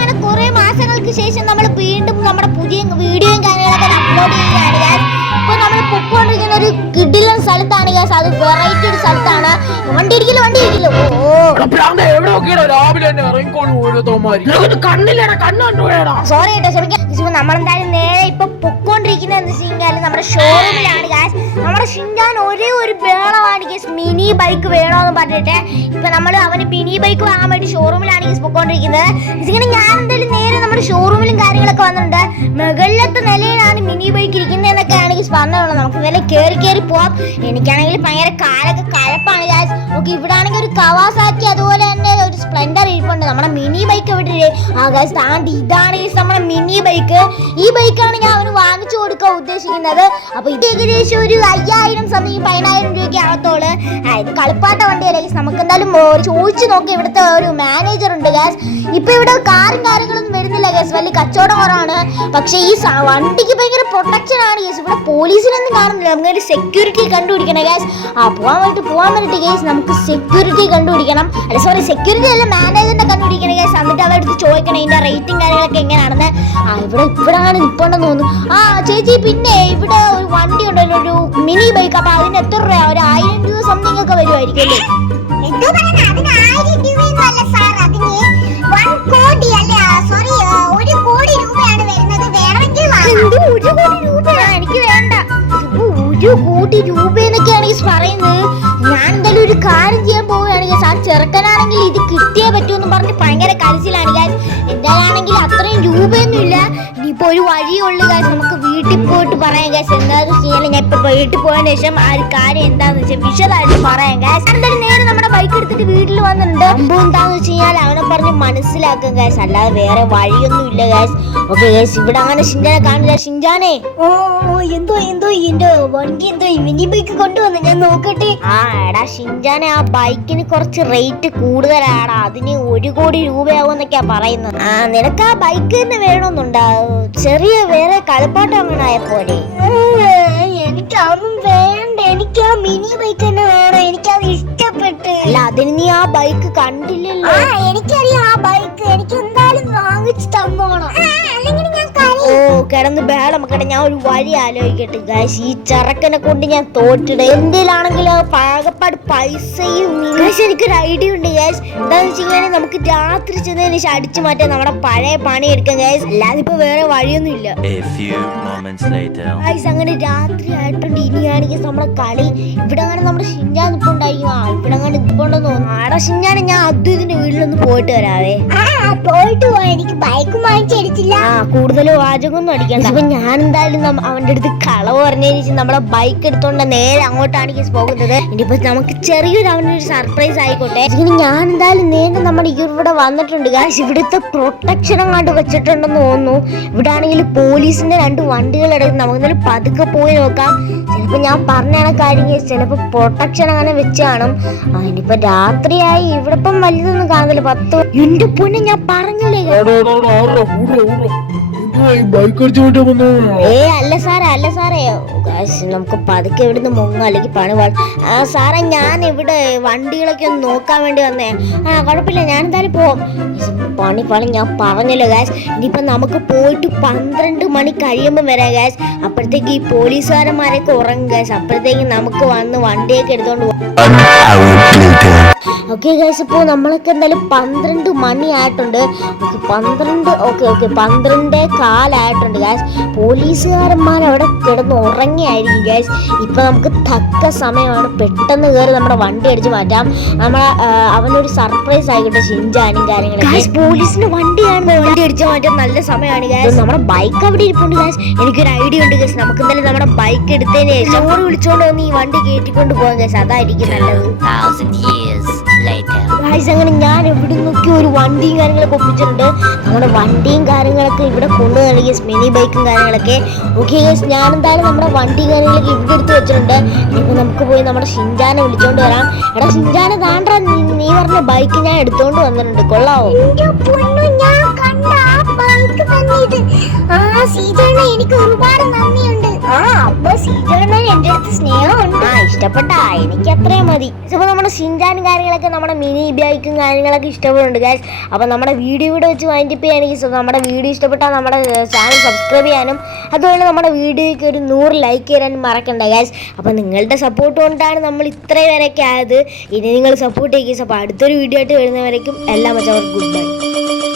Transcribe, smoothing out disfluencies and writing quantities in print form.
അങ്ങനെ കുറെ മാസങ്ങൾക്ക് ശേഷം നമ്മൾ വീണ്ടും നമ്മുടെ പുതിയ വീഡിയോയും കാര്യങ്ങളൊക്കെ അപ്ലോഡ് ചെയ്യുകയാണ്. ഇപ്പൊ നമ്മൾ പൊക്കോണ്ടിരിക്കുന്ന ഒരു കിടിലൻ സ്ഥലത്താണ്. അത് വെറൈറ്റി ഒരു സ്ഥലത്താണ്. വണ്ടി ഇടിക്കില്ല. സോറി കേട്ടോ, ക്ഷമിക്കാം. നമ്മളെന്തായാലും നേരെ ഇപ്പൊ പൊക്കോണ്ടിരിക്കുന്നത് നമ്മുടെ ഷോറൂമിലാണ്. നമ്മുടെ ഷിൻജാൻ ഒരേ ഒരു ബേളമാണ് മിനി ബൈക്ക് വേണോന്ന് പറഞ്ഞിട്ട് ഇപ്പൊ നമ്മൾ അവന് മിനി ബൈക്ക് വാങ്ങാൻ വേണ്ടി ഷോറൂമിലാണ് പൊക്കോണ്ടിരിക്കുന്നത്. ഇങ്ങനെ ഞാൻ എന്തായാലും നേരെ നമ്മുടെ ഷോറൂമിലും കാര്യങ്ങളൊക്കെ വന്നിട്ടുണ്ട്. മുകളിലത്തെ നിലയിലാണ് മിനി ബൈക്ക് ഇരിക്കുന്നത് എന്നൊക്കെയാണ് പറഞ്ഞുള്ളത്. നമുക്ക് ഇന്നലെ കയറി പോവാം. എനിക്കാണെങ്കിൽ ഭയങ്കര കാലൊക്കെ കഴപ്പാണ്. നമുക്ക് ഇവിടെ ആണെങ്കിൽ ഒരു കവാസാക്കി അതുപോലെ തന്നെ ഒരു സ്പ്ലെൻഡർ ഇരിപ്പുണ്ട്. നമ്മുടെ മിനി ബൈക്ക് എവിടെ താണ്ടി ഇതാണ് നമ്മുടെ മിനി ബൈക്ക്. ഈ ബൈക്കാണ് ഞാൻ അവന് വാങ്ങിച്ചു കൊടുക്കാൻ ഉദ്ദേശിക്കുന്നത്. അപ്പൊ ഇത് ഏകദേശം ഒരു 5000 സംതിങ് 10000 രൂപയ്ക്ക് ആകത്തോള്. ഇത് കളിപ്പാട്ട വണ്ടിയല്ലേ. നമുക്ക് എന്തായാലും ചോദിച്ചു നോക്കി. ഇവിടുത്തെ ഒരു മാനേജർ ഉണ്ട് ഗ്യാസ്. ഇപ്പൊ ഇവിടെ കാറും കാര്യങ്ങളൊന്നും വരുന്നില്ല ഗ്യാസ്. വലിയ കച്ചവടം കുറവാണ്. പക്ഷെ ഈ വണ്ടിക്ക് ഭയങ്കര പ്രൊട്ടക്ഷൻ ആണ് ഗ്യാസ്. ഇവിടെ പോലീസിനൊന്നും കാണുന്നില്ല. നമുക്ക് സെക്യൂരിറ്റി കണ്ടുപിടിക്കണം ഗ്യാസ്. പോവാൻ വേണ്ടിട്ട് ഗ്യാസ് നമുക്ക് സെക്യൂരിറ്റി കണ്ടുപിടിക്കണം. അല്ല സോറി, സെക്യൂരിറ്റി അല്ല, മാനേജറിനെ കണ്ടുപിടിക്കണം ഗ്യാസ്. എന്നിട്ട് അവരുടെ ചോദിക്കണം ഇതിന്റെ റേറ്റിംഗ് കാര്യങ്ങളൊക്കെ എങ്ങനെയാണെന്ന്. ഇവിടെയാണ് നിൽപ്പുണ്ടെന്ന് തോന്നുന്നു. ചേച്ചി, പിന്നെ ഇവിടെ ഒരു വണ്ടി ഉണ്ടല്ലോ, ഒരു മിനി ബൈക്ക്. അപ്പൊ അതിന് എത്ര രൂപ? ഒരു 1000 രൂപ സംതിങ് ഒക്കെ വരുമായിരിക്കും അല്ലേ? എനിക്ക് വേണ്ട. 1 കോടി രൂപ എന്നൊക്കെയാണ് പറയുന്നത്. ഞാൻ എന്തായാലും ഒരു കാര്യം ചെയ്യാൻ പോവുകയാണെങ്കിൽ ആ ചെറുക്കനാണെങ്കിൽ ഇത് കിട്ടിയേ പറ്റൂന്ന് പറഞ്ഞ് ഭയങ്കര കരച്ചിലാണ് ഗ്യാസ്. എന്തായാലാണെങ്കിൽ അത്രയും രൂപയൊന്നും ഇല്ല. ഇനിയിപ്പോ ഒരു വഴിയുള്ളു ഗ്യാസ്. നമുക്ക് വീട്ടിൽ പോയിട്ട് പറയാം ഗ്യാസ്. എന്താണെന്ന് വെച്ചാൽ ഞാൻ ഇപ്പൊ വീട്ടിൽ പോയതിനു ശേഷം ആ ഒരു കാര്യം എന്താണെന്ന് വെച്ചാൽ വിശദമായിട്ട് പറയാം ഗ്യാസ്. എന്തായാലും നേരെ നമ്മുടെ ബൈക്ക് എടുത്തിട്ട് വീട്ടിൽ വന്നിട്ടുണ്ട്. സംഭവം എന്താന്ന് വെച്ച് കഴിഞ്ഞാൽ അവനെ പറഞ്ഞ് മനസ്സിലാക്കും ഗ്യാസ്. അല്ലാതെ വേറെ വഴിയൊന്നും ഇല്ല ഗ്യാസ്. ഓക്കെ ഗ്യാസ്, ഇവിടെ അങ്ങനെ ഷിൻജാനെ കാണില്ല. ഷിൻജാനെ, എന്തോ എന്റെ വണ്ടി എന്തോ മിനി ബൈക്ക് കൊണ്ടുവന്നു, ഞാൻ നോക്കട്ടെ. എടാ ഷിൻജാനെ, ആ ബൈക്കിന് കുറച്ച് റേറ്റ് കൂടുതലാണ്. അതിന് 1 കോടി രൂപയാവുമെന്നൊക്കെയാ പറയുന്നത്. നിനക്ക് ആ ബൈക്ക് തന്നെ വേണമെന്നുണ്ടോ? ചെറിയ വേറെ കളിപ്പാട്ടം അങ്ങനെ ആയപ്പോലെ. എനിക്കതൊന്നും വേണ്ട. എനിക്ക് ആ മിനി ബൈക്ക് തന്നെ വേണം. എനിക്കത് ഇഷ്ടപ്പെട്ട്. അല്ല, അതിന് നീ ആ ബൈക്ക് കണ്ടില്ലല്ലോ. എനിക്കറിയാം ആ ബൈക്ക്. എനിക്ക് എന്തായാലും വാങ്ങിച്ചു തന്നോണം. കിടന്ന് ബഹളം കിട. ഞാൻ ഒരു വഴി ആലോചിക്കട്ടെ ഗൈസ്. ഈ ചെറുക്കനെ കൊണ്ട് ഞാൻ തോറ്റിട. എന്തിലാണെങ്കിൽ പാകപ്പാട് പൈസയും. എനിക്കൊരു ഐഡിയ ഉണ്ട് ഗൈസ്. എന്താന്ന് വെച്ച് കഴിഞ്ഞാൽ നമുക്ക് രാത്രി ചെന്നതിന് ശേഷം അടിച്ചു മാറ്റാൻ നമ്മുടെ പഴയ പണി എടുക്കാം ഗൈസ്. അല്ലാതെ ഇപ്പൊ വേറെ വഴിയൊന്നും ഇല്ല ഗൈസ്. അങ്ങനെ രാത്രി ആയിട്ടുണ്ട്. ഇനിയാണെങ്കിൽ നമ്മുടെ കളി. ഇവിടെ അങ്ങനെ നമ്മുടെ ഷിൻജാൻ ഇപ്പൊ ഉണ്ടായിരിക്കും. ഇവിടെ അങ്ങനെ ഇപ്പോണ്ടെന്ന് തോന്നുന്നു. ആടാ ഷിൻജാനെ, ഞാൻ ഇതിന്റെ വീട്ടിലൊന്ന് പോയിട്ട് വരാവേ. പോയിട്ട് പോവാ. എനിക്ക് ബൈക്ക് വാങ്ങിച്ചടിച്ചില്ല. കൂടുതൽ വാചകമൊന്നും അടിക്കണ്ട. അപ്പൊ ഞാൻ എന്തായാലും അവന്റെ അടുത്ത് കളവ് പറഞ്ഞതിന് നമ്മുടെ ബൈക്ക് എടുത്തോണ്ട് നേരെ അങ്ങോട്ടാണ് പോകുന്നത്. ഇനിയിപ്പോ നമുക്ക് ചെറിയൊരു അവനൊരു സർപ്രൈസ് ആയിക്കോട്ടെ. ഇനി ഞാൻ എന്തായാലും നേരെ നമ്മുടെ ഇവിടെ വന്നിട്ടുണ്ട് ഗായ്സ്. ഇവിടുത്തെ പ്രൊട്ടക്ഷൻ അങ്ങോട്ട് വെച്ചിട്ടുണ്ടെന്ന് തോന്നുന്നു. ഇവിടെ ആണെങ്കിൽ പോലീസിന്റെ 2 വണ്ടികൾ എടുക്കും. നമുക്ക് എന്തായാലും പതുക്കെ പോയി നോക്കാം. ചിലപ്പോ ഞാൻ പറഞ്ഞ കാര്യം ചിലപ്പോ പ്രൊട്ടക്ഷൻ അങ്ങനെ വെച്ച് കാണും. ഇനിയിപ്പോ രാത്രിയായി. ഇവിടെ ഇപ്പം വലുതൊന്നും കാണുന്നില്ല. 10 എന്റെ പൊന്നെ, ഞാൻ പറഞ്ഞില്ലേ. അല്ല സാറേ, നമുക്ക് പതുക്കെ ഇവിടുന്ന് മുങ്ങ, അല്ലെങ്കിൽ പണി സാറേ. ഞാൻ ഇവിടെ വണ്ടികളൊക്കെ ഒന്ന് നോക്കാൻ വേണ്ടി വന്നേ. കുഴപ്പമില്ല, ഞാൻ എന്തായാലും പോവാം. പണി ഞാൻ പറഞ്ഞല്ലോ ഗാസ്. ഇനിയിപ്പോ നമുക്ക് പോയിട്ട് 12 മണി കഴിയുമ്പോൾ വരാം ഗാസ്. അപ്പോഴത്തേക്ക് ഈ പോലീസുകാരന്മാരൊക്കെ ഉറങ്ങും ഗാസ്. അപ്പോഴത്തേക്ക് നമുക്ക് വന്ന് വണ്ടിയൊക്കെ എടുത്തോണ്ട് പോകാം. ഓക്കെ ഗൈസ്, ഇപ്പോൾ നമ്മളൊക്കെ എന്തായാലും 12 മണി ആയിട്ടുണ്ട്. 12:15 ആയിട്ടുണ്ട് ഗൈസ്. പോലീസുകാരന്മാർ അവിടെ കിടന്ന് ഉറങ്ങിയായിരിക്കും ഗൈസ്. ഇപ്പൊ നമുക്ക് തക്ക സമയമാണ്. പെട്ടെന്ന് കയറി നമ്മുടെ വണ്ടി അടിച്ചു മാറ്റാം. അവനൊരു സർപ്രൈസ് ആയിക്കോട്ടെ ഷിൻജാനും കാര്യങ്ങളൊക്കെ. പോലീസിന്റെ വണ്ടിയാണ് വണ്ടി അടിച്ചു മാറ്റാൻ നല്ല സമയമാണ് ഗൈസ്. നമ്മുടെ ബൈക്ക് അവിടെ ഇരിപ്പുണ്ട് ഗൈസ്. എനിക്കൊരു ഐഡിയ ഉണ്ട് ഗൈസ്. നമുക്ക് എന്തായാലും നമ്മുടെ ബൈക്ക് എടുത്തതിന് ശേഷം ലോറി വിളിച്ചോണ്ട് വന്ന് ഈ വണ്ടി കയറ്റിക്കൊണ്ട് പോകാം ഗൈസ്. അതായിരിക്കും നല്ലത്. അങ്ങനെ ഞാൻ എവിടെ നോക്കി ഒരു വണ്ടിയും കാര്യങ്ങളൊക്കെ ഒപ്പിച്ചിട്ടുണ്ട്. നമ്മുടെ വണ്ടിയും കാര്യങ്ങളൊക്കെ ഇവിടെ കൊണ്ടുവന്നു ഗൈസ്. മിനി ബൈക്കും കാര്യങ്ങളൊക്കെ. ഓക്കെ ഗൈസ്, ഞാൻ എന്തായാലും നമ്മുടെ വണ്ടി കാര്യങ്ങളൊക്കെ ഇവിടെ എടുത്ത് വെച്ചിട്ടുണ്ട്. ഇനിയിപ്പോൾ നമുക്ക് പോയി നമ്മുടെ ഷിൻജാനെ വിളിച്ചോണ്ട് വരാം. എടാ ഷിൻജാനെ, താണ്ടാ നീ പറഞ്ഞ ബൈക്ക് ഞാൻ എടുത്തോണ്ട് വന്നിട്ടുണ്ട്. കൊള്ളാവോ? എനിക്ക് ഒരുപാട് നന്ദിയുണ്ട്. അപ്പൊ സീജോണ്ണൻ എന്റെ അടുത്ത് സ്നേഹമുണ്ട്. ഇഷ്ടപ്പെട്ട എനിക്ക് അത്രയും മതി. അപ്പൊ നമ്മുടെ ഷിൻചാനും കാര്യങ്ങളൊക്കെ നമ്മുടെ മിനി ബൈക്കും കാര്യങ്ങളൊക്കെ ഇഷ്ടപ്പെടുന്നുണ്ട് ഗൈസ്. അപ്പൊ നമ്മുടെ വീഡിയോ ഇവിടെ വെച്ച് വൈൻഡപ്പ് ചെയ്യാനെങ്കിൽ നമ്മുടെ വീഡിയോ ഇഷ്ടപ്പെട്ടാൽ നമ്മുടെ ചാനൽ സബ്സ്ക്രൈബ് ചെയ്യാനും അതുപോലെ നമ്മുടെ വീഡിയോയ്ക്ക് ഒരു 100 ലൈക്ക് ചെയ്യാനും മറക്കണ്ട ഗൈസ്. അപ്പൊ നിങ്ങളുടെ സപ്പോർട്ട് കൊണ്ടാണ് നമ്മൾ ഇത്രയും വരെയൊക്കെ ആയത്. ഇനി നിങ്ങൾ സപ്പോർട്ട് ചെയ്യുക. അപ്പോൾ അടുത്തൊരു വീഡിയോ ആയിട്ട് വരുന്നവരേക്കും എല്ലാം വെച്ചവർക്ക് ഗുഡ് ബൈ.